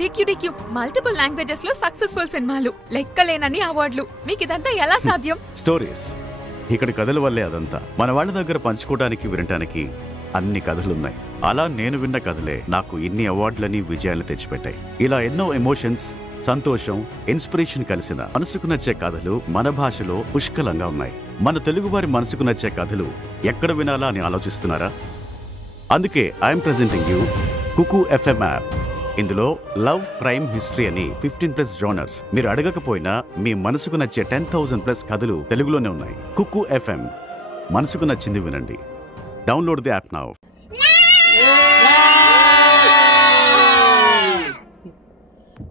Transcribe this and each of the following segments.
DQ multiple languages లో successful సినిమాలు, లెక్కలేనన్ని అవార్డులు. మీకు ఇదంతా ఎలా సాధ్యం? స్టోరీస్. ఇక్కడ కథల వల్లే అదంతా. మన వాళ్ళ దగ్గర పంచుకోవడానికి, వినటానికి అన్ని కథలున్నాయి. అలా నేను విన్న కథలే నాకు ఇన్ని అవార్డులని, విజయాలు తెచ్చిపెట్టాయి. ఇలా ఎన్నో ఎమోషన్స్, సంతోషం, ఇన్స్పిరేషన్ కలిసిన మనసుకు నచ్చే కథలు మన భాషలో పుష్కలంగా ఉన్నాయి. మన తెలుగువారి మనసుకు నచ్చే కథలు ఎక్కడ వినాలా అని ఆలోచిస్తున్నారా? అందుకే I'm presenting you Kuku FM app. ఇందులో లవ్, క్రైమ్, హిస్టరీ అని 15+ జోనర్స్. మీరు అడగకపోయినా మీ మనసుకు నచ్చే 10,000+ కథలు తెలుగులోనే ఉన్నాయి. కుకు ఎఫ్ఎం, మనసుకు నచ్చింది వినండి. Download the app now.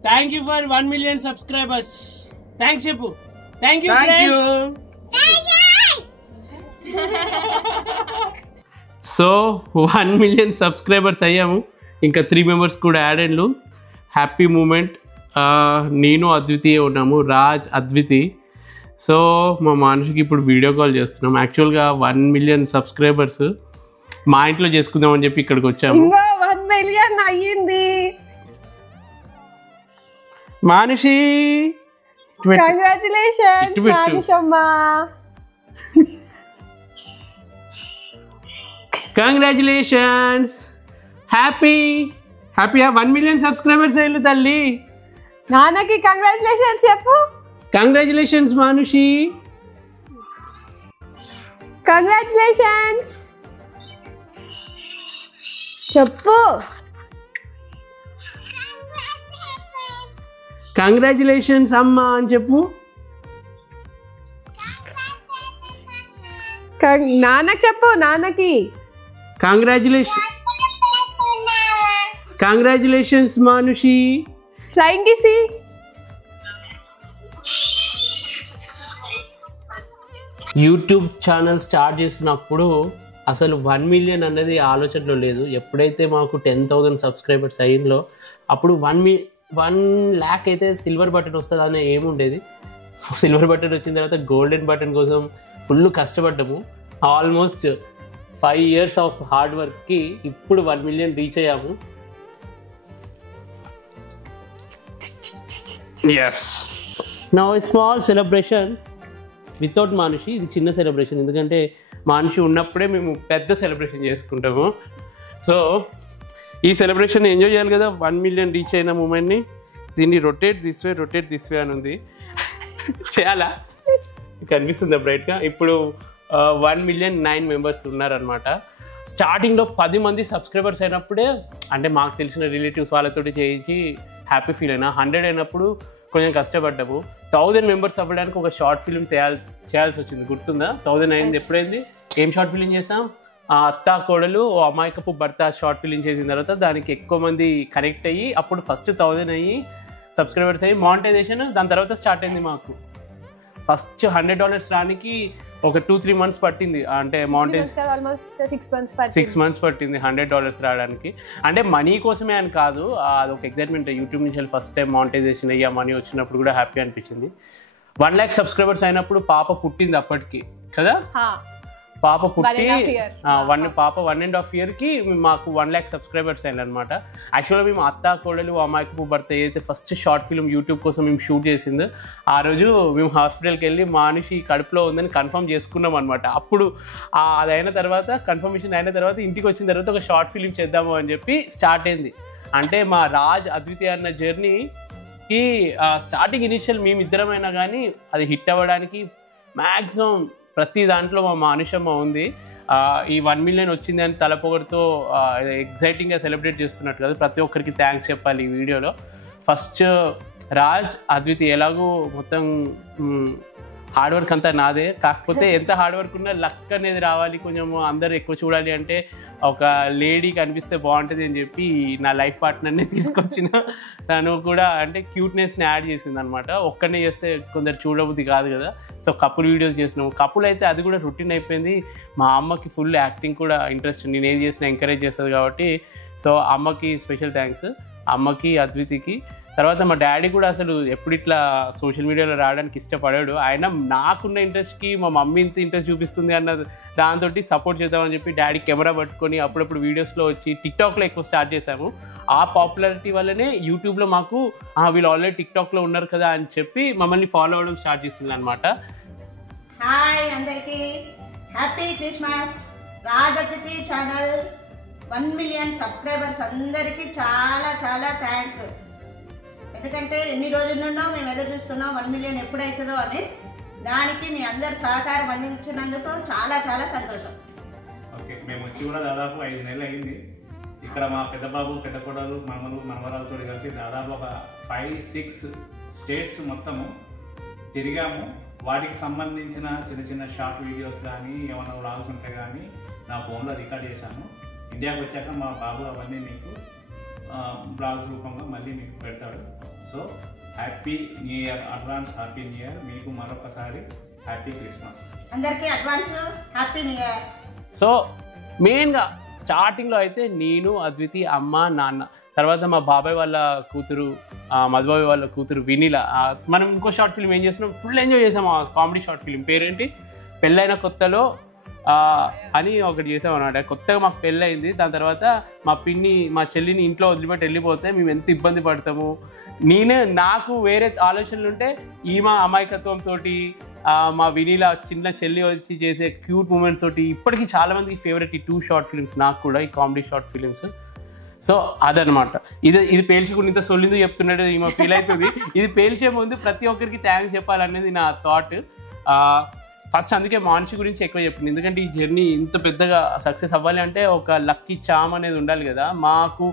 Thank you for 1 million subscribers. Thanks Chepu. Thank you. So 1 million subscribers అయ్యాము. ఇంకా 3 members కూడా యాడ్ అయ్యారు. Happy moment. నేను అద్వితీయ ఉన్నాము, రాజ్, అద్వితి. సో మా మనిషికి ఇప్పుడు వీడియో కాల్ చేస్తున్నాం. యాక్చువల్గా 1 million subscribers మా ఇంట్లో చేసుకుందామని చెప్పి ఇక్కడికి వచ్చాము. 1 million అయ్యింది. మానుషి, కంగ్రాచులేషన్స్ మానుషమ్మ. కంగ్రాచులేషన్స్. హ్యాపీ 1 million subscribers అయ్యారు తల్లి. నాన్నకి కంగ్రాచులేషన్స్ చెప్పు. కంగ్రాచులేషన్స్ మానుషి. కంగ్రాచులేషన్స్ చెప్పు. కంగ్రాచులేషన్స్ అమ్మా అని చెప్పు. నాన్నకి చెప్పు. నాన్నకి congratulations Manushi. Flying kiss. YouTube channel start చేసినప్పుడు అసలు 1 million అనేది ఆలోచనలో లేదు. ఎప్పుడైతే మాకు 10,000 సబ్స్క్రైబర్స్ అయ్యిందో అప్పుడు 1 lakh అయితే సిల్వర్ బటన్ వస్తుంది అనే ఏముండేది. సిల్వర్ బటన్ వచ్చిన తర్వాత గోల్డెన్ బటన్ కోసం ఫుల్ కష్టపడ్డాము. ఆల్మోస్ట్ 5 years ఆఫ్ హార్డ్ వర్క్కి ఇప్పుడు 1 million రీచ్ అయ్యాము. Now small celebration without Manushi. ఇది చిన్న సెలబ్రేషన్, ఎందుకంటే మానుషి ఉన్నప్పుడే మేము పెద్ద సెలబ్రేషన్ చేసుకుంటాము. సో ఈ సెలబ్రేషన్ ఎంజాయ్ చేయాలి కదా. 1 million రీచ్ అయిన మూమెంట్ని. దీన్ని రొటేట్ దిస్ వే అని ఉంది. చేయాలా? కనిపిస్తుందా బ్రైట్గా? ఇప్పుడు 1,009 members ఉన్నారనమాట. స్టార్టింగ్లో 10 మంది సబ్స్క్రైబర్స్ అయినప్పుడే, అంటే మాకు తెలిసిన రిలేటివ్స్ వాళ్ళతోటి చేయించి హ్యాపీ ఫీల్ అయినా. 100 అయినప్పుడు కొంచెం కష్టపడ్డాము. 1000 members అవ్వడానికి ఒక షార్ట్ ఫిల్మ్ చేయాల్సి వచ్చింది. గుర్తుందా? 1000 అయింది. ఎప్పుడైంది? ఏం షార్ట్ ఫిల్మ్ చేసాం? అత్తా కోడలు అమాయకపు భర్త షార్ట్ ఫిల్మ్ చేసిన తర్వాత దానికి ఎక్కువ మంది కనెక్ట్ అయ్యి అప్పుడు ఫస్ట్ 1000 అయ్యి సబ్స్క్రైబర్స్ అయ్యి మానిటైజేషన్ దాని తర్వాత స్టార్ట్ అయింది. మాకు ఫస్ట్ $100 రానికి ఒక 2-3 months పట్టింది. అంటే మానిటైజేషన్ 6 months పట్టింది $100 రావడానికి. అంటే మనీ కోసమే అని కాదు, అదొక ఎగ్జైట్మెంట్. యూట్యూబ్ నుంచి ఫస్ట్ టైం మానిటైజేషన్ అయ్యి మనీ వచ్చినప్పుడు కూడా హ్యాపీ అనిపించింది. 1 lakh subscribers అయినప్పుడు పాప పుట్టింది అప్పటికి కదా. పాప పుట్టి 1.5 yearకి మాకు 1 lakh subscribers అయ్యారనమాట. యాక్చువల్గా మేము అత్తా కోడలు అమాయకపు భర్త ఏదైతే ఫస్ట్ షార్ట్ ఫిల్మ్ యూట్యూబ్ కోసం మేము షూట్ చేసిందో ఆ రోజు మేము హాస్పిటల్కి వెళ్ళి మానుషి కడుపులో ఉందని కన్ఫర్మ్ చేసుకున్నాం అనమాట. అప్పుడు అది అయిన తర్వాత, కన్ఫర్మేషన్ అయిన తర్వాత ఇంటికి వచ్చిన తర్వాత ఒక షార్ట్ ఫిల్మ్ చేద్దాము అని చెప్పి స్టార్ట్ అయింది. అంటే మా రాజ్, అద్వితీయ అన్న జర్నీకి స్టార్టింగ్ ఇనిషియల్ మేమిద్దరమైనా కానీ అది హిట్ అవ్వడానికి మ్యాక్సిమం ప్రతి దాంట్లో మా మానుషమ్మ ఉంది. ఈ 1 million వచ్చింది అని తలపొగడుతో ఎగ్జైటింగ్గా సెలబ్రేట్ చేస్తున్నట్టు కదా. ప్రతి ఒక్కరికి థ్యాంక్స్ చెప్పాలి ఈ వీడియోలో. ఫస్ట్ రాజ్, అద్వితి ఎలాగో మొత్తం హార్డ్ వర్క్ అంతా నాదే. కాకపోతే ఎంత హార్డ్ వర్క్ ఉన్నా లక్ అనేది రావాలి, కొంచెం అందరూ ఎక్కువ చూడాలి అంటే ఒక లేడీ కనిపిస్తే బాగుంటుంది అని చెప్పి నా లైఫ్ పార్ట్నర్ని తీసుకొచ్చిన. తను కూడా అంటే క్యూట్నెస్ని యాడ్ చేసింది అనమాట. ఒక్కనే చేస్తే కొందరు చూడబుద్ధి కాదు కదా. సో కపుల్ వీడియోస్ చేసినాము. కపుల్ అయితే అది కూడా రొటీన్ అయిపోయింది. మా అమ్మకి ఫుల్ యాక్టింగ్ కూడా ఇంట్రెస్ట్, నేను ఏం చేసినా ఎంకరేజ్ చేస్తుంది కాబట్టి. సో అమ్మకి స్పెషల్ థ్యాంక్స్, అమ్మకి, అద్వితికి. తర్వాత మా డాడీ కూడా అసలు ఎప్పుడు ఇట్లా సోషల్ మీడియాలో రావడానికి ఇష్టపడాడు. ఆయన నాకున్న ఇంట్రెస్ట్కి మా మమ్మీ ఇంత ఇంట్రెస్ట్ చూపిస్తుంది అన్న దాంతో సపోర్ట్ చేద్దామని చెప్పి డాడీ కెమెరా పట్టుకొని అప్పుడప్పుడు వీడియోస్లో వచ్చి టిక్టాక్లో ఎక్కువ స్టార్ట్ చేశాము. ఆ పాపులారిటీ వల్లనే యూట్యూబ్లో మాకు వీళ్ళు ఆల్రెడీ టిక్టాక్లో ఉన్నారు కదా అని చెప్పి మమ్మల్ని ఫాలో అవ్వడం స్టార్ట్ చేస్తుంది అనమాట. హాయ్ అందరికీ, happy Christmas. Rajathithi channel 1 million subscribers అందరికీ చాలా చాలా థ్యాంక్స్. ఎందుకంటే ఎన్ని రోజుల నుండో మేము ఎదురు చూస్తున్నాం 1 మిలియన్ ఎప్పుడవుతుందో అని. దానికి మీ అందరి సహకారం అందించినందుకు చాలా చాలా సంతోషం. ఓకే, మేము వచ్చి కూడా దాదాపు 5 నెలలు అయింది. ఇక్కడ మా పెద్ద బాబు, పెద్ద కోడలు, మనవరాలతో కలిసి దాదాపు ఒక 5-6 స్టేట్స్ మొత్తము తిరిగాము. వాటికి సంబంధించిన చిన్న చిన్న షార్ట్ వీడియోస్ కానీ ఏమైనా వ్లాగ్స్ ఉంటే కానీ నా ఫోన్లో రికార్డ్ చేశాను. ఇండియాకి వచ్చాక మా బాబు అవన్నీ మీకు బ్లాగ్స్ రూపంగా మళ్ళీ మీకు పెడతాడు. So happy new year, advance happy new year. మీకు మరొకసారి హ్యాపీ క్రిస్మస్. అందరికీ advance happy new year. So మెయిన్గా స్టార్టింగ్లో అయితే నేను, అద్వితి, అమ్మ, నాన్న, తర్వాత మా బాబాయ్ వాళ్ళ కూతురు, మధుబాబాయ్ వాళ్ళ కూతురు వినీల, మనం ఇంకో షార్ట్ ఫిల్మ్ ఏం చేస్తున్నాం, ఫుల్ ఎంజాయ్ చేసాం. ఆ కామెడీ షార్ట్ ఫిల్మ్ పేరేంటి, పెళ్ళైన కొత్తలో అని ఒకటి చేసాం అనమాట. కొత్తగా మాకు పెళ్ళి అయింది. దాని తర్వాత మా పిన్ని, మా చెల్లిని ఇంట్లో వదిలిపెట్టి వెళ్ళిపోతే మేము ఎంత ఇబ్బంది పడతాము. నాకు వేరే ఆలోచనలు ఉంటే ఈమె అమాయకత్వంతో, మా వినీల చిన్న చెల్లి వచ్చి చేసే క్యూట్ మూమెంట్స్ తోటి ఇప్పటికీ చాలామందికి ఫేవరెట్ ఈ 2 షార్ట్ ఫిల్మ్స్, నాకు కూడా ఈ కామెడీ షార్ట్ ఫిల్మ్స్. సో అదనమాట. ఇది పేల్చుకుని ఇంత సొల్లిందు చెప్తున్నాడు ఈమె ఫీల్ అవుతుంది. ఇది పేల్చే ముందు ప్రతి ఒక్కరికి థ్యాంక్స్ చెప్పాలనేది నా థాట్. ఫస్ట్ అందుకే మాన్షి గురించి ఎక్కువ చెప్పింది. ఎందుకంటే ఈ జర్నీ ఇంత పెద్దగా సక్సెస్ అవ్వాలి అంటే ఒక లక్కీ చామ్ అనేది ఉండాలి కదా. మాకు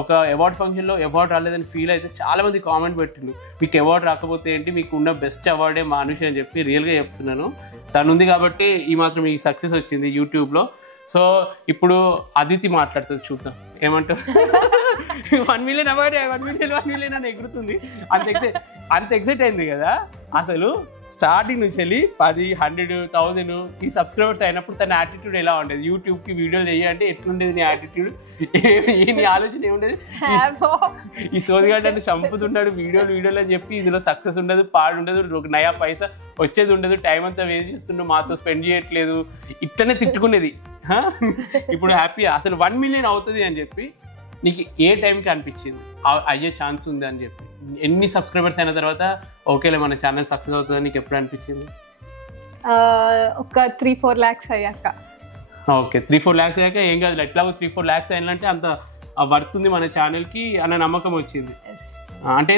ఒక అవార్డ్ ఫంక్షన్లో అవార్డు రాలేదని ఫీల్ అయితే చాలామంది కామెంట్ పెట్టిండు, మీకు అవార్డు రాకపోతే ఏంటి, మీకు ఉన్న బెస్ట్ అవార్డే మానుషి అని చెప్పి. రియల్గా చెప్తున్నాను, తను ఉంది కాబట్టి ఈ మాత్రం ఈ సక్సెస్ వచ్చింది యూట్యూబ్లో. సో ఇప్పుడు అదితి మాట్లాడుతుంది, చూద్దాం ఏమంటారు. 1 మిలియన్ అవార్డే, 1 మిలియన్ అని ఎగురుతుంది. అంత ఎక్సైట్ అయింది కదా. అసలు స్టార్టింగ్ నుంచి వెళ్ళి 10, 100, 1000 ఈ సబ్స్క్రైబర్స్ అయినప్పుడు తన యాటిట్యూడ్ ఎలా ఉండేది, యూట్యూబ్కి వీడియోలు చేయాలంటే ఎట్లుండేది నీ యాటిట్యూడ్, నీ ఆలోచన ఏముండేది. ఈ సోదిగాడు చంపుతున్నాడు వీడియోలు అని చెప్పి ఇందులో సక్సెస్ ఉండదు, పాడు ఉండదు, ఒక నయా పైసా వచ్చేది ఉండదు, టైం అంతా వేస్ట్ చేస్తుండడు, మాతో స్పెండ్ చేయట్లేదు, ఇట్లనే తిట్టుకునేది. ఇప్పుడు హ్యాపీ అసలు 1 మిలియన్ అవుతుంది అని చెప్పి నీకు ఏ టైంకి అనిపించింది అయ్యే ఛాన్స్ ఉంది అని చెప్పి? ఎన్ని సబ్స్క్రైబర్స్ అయిన తర్వాత ఓకేలే మన ఛానల్ సక్సెస్ అవుతుందని నీకు ఎప్పుడు అనిపించింది? ఒక 3-4 lakhs అయ్యాక. ఓకే, 3-4 lakhs అయ్యాక ఏం కాదు, ఎట్లాగో 3-4 lakhs అయినంటే అంత వర్తుంది మన ఛానల్కి అన్న నమ్మకం వచ్చింది. అంటే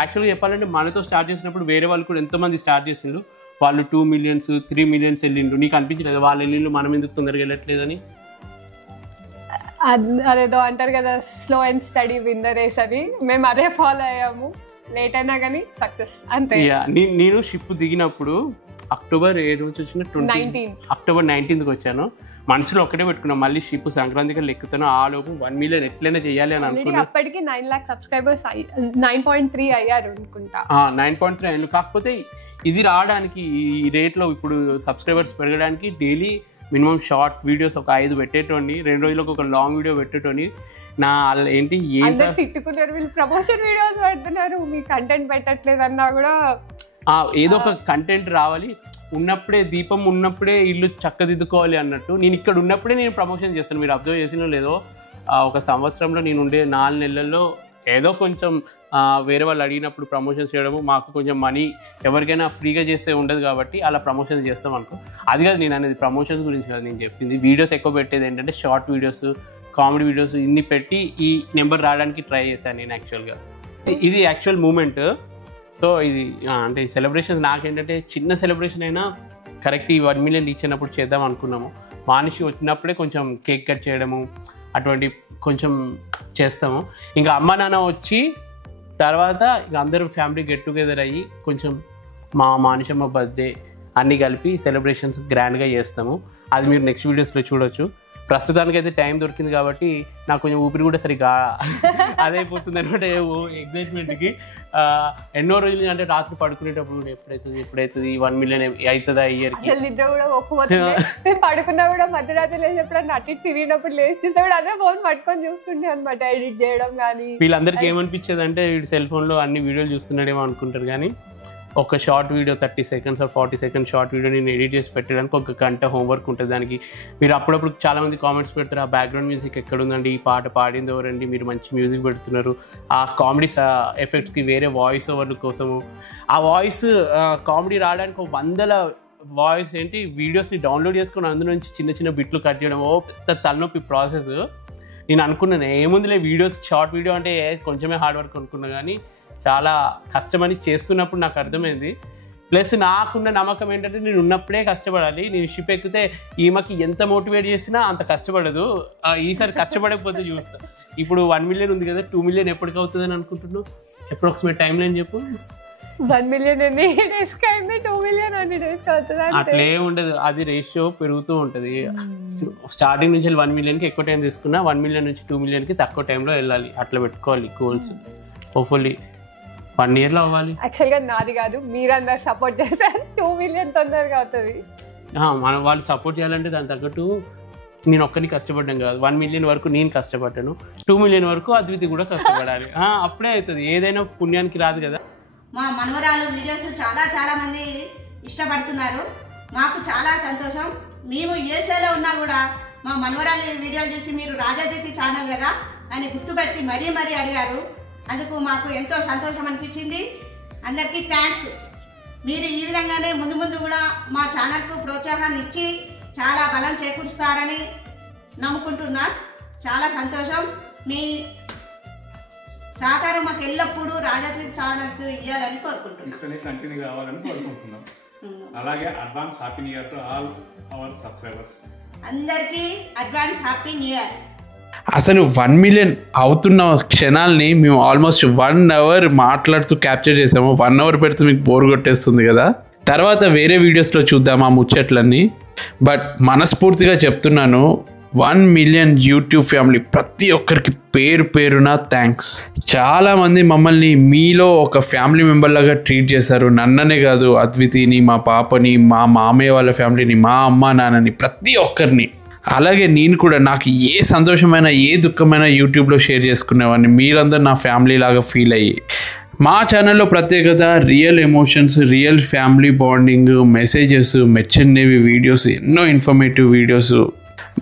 యాక్చువల్గా చెప్పాలంటే మనతో స్టార్ట్ చేసినప్పుడు వేరే వాళ్ళు కూడా ఎంతోమంది స్టార్ట్ చేసిండ్రు, వాళ్ళు 2 millions 3 millions వెళ్ళిండ్రు. నీకు అనిపించలేదు వాళ్ళు వెళ్ళిండ్రు మనం ఎందుకు తొందరగా వెళ్ళట్లేదని? అదేదో అంటారు కదా, slow and steady win the race అని, మేము అదే ఫాలో అయ్యాము. లేట్ అయినా కానీ సక్సెస్ అంతే. నేను షిప్ దిగినప్పుడు అక్టోబర్ ఏ రోజు వచ్చిన 19 అక్టోబర్ 19th వచ్చాను. మనసులో ఒకటే పెట్టుకున్నాం, మళ్ళీ షిప్ సంక్రాంతికి ఎక్కుతాను, ఆ లోపు 1 మిలియన్ ఎట్లయినా చేయాలి అని అనుకున్నాను. అప్పటికి 9 lakh సబ్స్క్రైబర్స్ 9.3 అయ్యారు అనుకుంటా. 9.3 అయ్యారు. కాకపోతే ఇది రావడానికి ఈ రేట్లో ఇప్పుడు సబ్స్క్రైబర్స్ పెరగడానికి డైలీ మినిమం షార్ట్ వీడియోస్ ఒక 5 పెట్టేటోని, 2 రోజులకు ఒక లాంగ్ వీడియో పెట్టేటోని. నా ఏంటి తిట్టుకున్నారు, వీళ్ళు ప్రమోషన్ వీడియోస్ పెడుతున్నారు, మీ కంటెంట్ పెట్టట్లేదు అన్నా కూడా ఏదో ఒక కంటెంట్ రావాలి, ఉన్నప్పుడే దీపం ఉన్నప్పుడే ఇల్లు చక్కదిద్దుకోవాలి అన్నట్టు. నేను ఇక్కడ ఉన్నప్పుడే నేను ప్రమోషన్ చేస్తాను. మీరు అబ్జర్వ్ చేసినో లేదో, ఒక సంవత్సరంలో నేను ఉండే 4 నెలల్లో ఏదో కొంచెం వేరే వాళ్ళు అడిగినప్పుడు ప్రమోషన్స్ చేయడము, మాకు కొంచెం మనీ ఎవరికైనా ఫ్రీగా చేస్తే ఉండదు కాబట్టి అలా ప్రమోషన్స్ చేస్తాం అనుకో. అది కాదు నేను అనేది, ప్రమోషన్స్ గురించి కాదు నేను చెప్పింది. వీడియోస్ ఎక్కువ పెట్టేది ఏంటంటే షార్ట్ వీడియోస్, కామెడీ వీడియోస్ ఇన్ని పెట్టి ఈ నెంబర్ రావడానికి ట్రై చేశాను నేను యాక్చువల్గా. ఇది యాక్చువల్ మూమెంట్. సో ఇది అంటే ఈ సెలబ్రేషన్స్ నాకేంటంటే చిన్న సెలబ్రేషన్ అయినా కరెక్ట్ ఈ 1 మిలియన్ రీచ్ అయినప్పుడు చేద్దాం అనుకున్నాము. మానిషి వచ్చినప్పుడే కొంచెం కేక్ కట్ చేయడము అటువంటి కొంచెం చేస్తాము. ఇంకా అమ్మ నాన్న వచ్చి తర్వాత ఇక అందరూ ఫ్యామిలీ గెట్ టుగెదర్ అయ్యి కొంచెం మా మానిషమ్మ బర్త్డే అన్నీ కలిపి సెలబ్రేషన్స్ గ్రాండ్గా చేస్తాము. అది మీరు నెక్స్ట్ వీడియోస్లో చూడొచ్చు. ప్రస్తుతానికైతే టైం దొరికింది కాబట్టి నాకు కొంచెం ఊపిరి కూడా సరిగ్గా అదైపోతుంది అనమాట ఎగ్జైట్మెంట్కి. ఎన్నో రోజులు అంటే రాత్రి పడుకునేటప్పుడు కూడా ఎప్పుడైతుంది 1 million అవుతుందా ఇయర్కి. అసలు నిద్ర కూడా ఒప్పుకోతుంది. మేము పడుకున్నా కూడా మధ్యరాత్రి లేచేప్పుడు అటు తిరిగినప్పుడు లేచి చూస్తే కూడా అదే ఫోన్ పట్టుకొని చూస్తుండే అనమాట, ఎడిట్ చేయడం కానీ. వీళ్ళందరికీ ఏమనిపించేది అంటే వీడు సెల్ ఫోన్లో అన్ని వీడియోలు చూస్తున్నాడేమో అనుకుంటారు, కానీ ఒక short video 30 seconds or 40 seconds short video నేను ఎడిట్ చేసి పెట్టడానికి 1 గంట హోంవర్క్ ఉంటుంది దానికి. మీరు అప్పుడప్పుడు చాలామంది కామెంట్స్ పెడతారు, ఆ బ్యాక్గ్రౌండ్ మ్యూజిక్ ఎక్కడ ఉందండి, ఈ పాట పాడింది ఎవరండి, మీరు మంచి మ్యూజిక్ పెడుతున్నారు, ఆ కామెడీ ఎఫెక్ట్స్కి వేరే వాయిస్ ఓవర్ల కోసము. ఆ వాయిస్ కామెడీ రావడానికి 100 వాయిస్ వీడియోస్ని డౌన్లోడ్ చేసుకుని అందులో నుంచి చిన్న చిన్న బిట్లు కట్ చేయడం పెద్ద తలనొప్పి ప్రాసెస్. నేను అనుకున్నాను ఏముందిలే వీడియోస్, షార్ట్ వీడియో అంటే కొంచెమే హార్డ్ వర్క్ అనుకున్నా, కానీ చాలా కష్టమని చేస్తున్నప్పుడు నాకు అర్థమైంది. ప్లస్ నాకున్న నమ్మకం ఏంటంటే నేను ఉన్నప్పుడే కష్టపడాలి. నేను షిప్ ఎక్కితే ఈమెకి ఎంత మోటివేట్ చేసినా అంత కష్టపడదు, ఈసారి కష్టపడకపోతే చూస్తా. ఇప్పుడు 1 million ఉంది కదా, 2 million ఎప్పటికి అవుతుందని అనుకుంటున్నావు? అప్రాక్సిమేట్ టైం లైన్ చెప్పు. 1 million ఎన్ని డేస్కి అయింది, 2 million అన్ని డేస్కి అవుతుంది. అట్లే ఉండదు, అది రేషియో పెరుగుతూ ఉంటుంది. స్టార్టింగ్ నుంచి 1 millionకి ఎక్కువ టైం తీసుకున్నా 1 million నుంచి 2 millionకి తక్కువ టైంలో వెళ్ళాలి. అట్లా పెట్టుకోవాలి గోల్స్. హోప్ఫుల్లీ 1 yearలో అవ్వాలి. యాక్చువల్గా నాది కాదు, మీరందరూ సపోర్ట్ చేస్తారు. 2 million తొందరగా అవుతుంది. మన వాళ్ళు సపోర్ట్ చేయాలంటే దాని తగ్గట్టు నేను ఒక్కరిని కష్టపడ్డాను కాదు, 1 million వరకు నేను కష్టపడ్డాను, 2 million వరకు అద్వితి కూడా కష్టపడాలి. అప్పుడే అవుతుంది, ఏదైనా పుణ్యానికి రాదు కదా. మా మనవరాలు వీడియోస్ చాలా మంది ఇష్టపడుతున్నారు, మాకు చాలా సంతోషం. మేము యూఎస్ఏలో ఉన్నా కూడా మా మనవరాలు వీడియోలు చూసి మీరు రాజాదితి ఛానల్ కదా అని గుర్తుపెట్టి మరీ అడిగారు. అందుకు మాకు ఎంతో సంతోషం అనిపించింది. అందరికీ థ్యాంక్స్. మీరు ఈ విధంగానే ముందు కూడా మా ఛానల్కు ప్రోత్సాహాన్ని ఇచ్చి చాలా బలం చేకూరుస్తారని నమ్ముకుంటున్నా. చాలా సంతోషం. మీ సహకారం మాకు ఎల్లప్పుడూ రాజాద్వితి ఛానల్కు ఇవ్వాలని కోరుకుంటున్నాం, కంటిన్యూ కావాలని కోరుకుంటున్నాం. అలాగే advance happy new year to all our subscribers. అందరికీ అడ్వాన్స్ హ్యాపీ న్యూ ఇయర్. అసలు 1 million అవుతున్న క్షణాలని మేము ఆల్మోస్ట్ 1 hour మాట్లాడుతూ క్యాప్చర్ చేసాము. 1 hour పెడితే మీకు బోర్ కొట్టేస్తుంది కదా. తర్వాత వేరే వీడియోస్లో చూద్దాం ఆ ముచ్చట్లన్నీ. బట్ మనస్ఫూర్తిగా చెప్తున్నాను, 1 million యూట్యూబ్ ఫ్యామిలీ ప్రతి ఒక్కరికి పేరున థ్యాంక్స్. చాలామంది మమ్మల్ని మీలో ఒక ఫ్యామిలీ మెంబర్ లాగా ట్రీట్ చేశారు. నన్ననే కాదు, అద్వితిని, మా పాపని, మా మామయ్య వాళ్ళ ఫ్యామిలీని, మా అమ్మ నాన్నని, ప్రతి ఒక్కరిని. అలాగే నేను కూడా నాకు ఏ సంతోషమైన ఏ దుఃఖమైన యూట్యూబ్లో షేర్ చేసుకునేవాడిని. మీరందరూ నా ఫ్యామిలీ లాగా ఫీల్ అయ్యి. మా ఛానల్లో ప్రత్యేకత real emotions, real family bonding, messages, మెచ్చనివి వీడియోస్, ఎన్నో ఇన్ఫర్మేటివ్ వీడియోస్,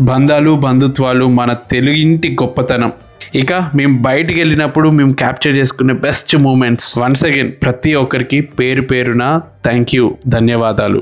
బంధాలు బంధుత్వాలు, మన తెలుగింటి గొప్పతనం. ఇక మేము బయటికి వెళ్ళినప్పుడు మేము క్యాప్చర్ చేసుకునే బెస్ట్ మూమెంట్స్. వన్స్ అగైన్ ప్రతి ఒక్కరికి పేరున థ్యాంక్ యూ, ధన్యవాదాలు.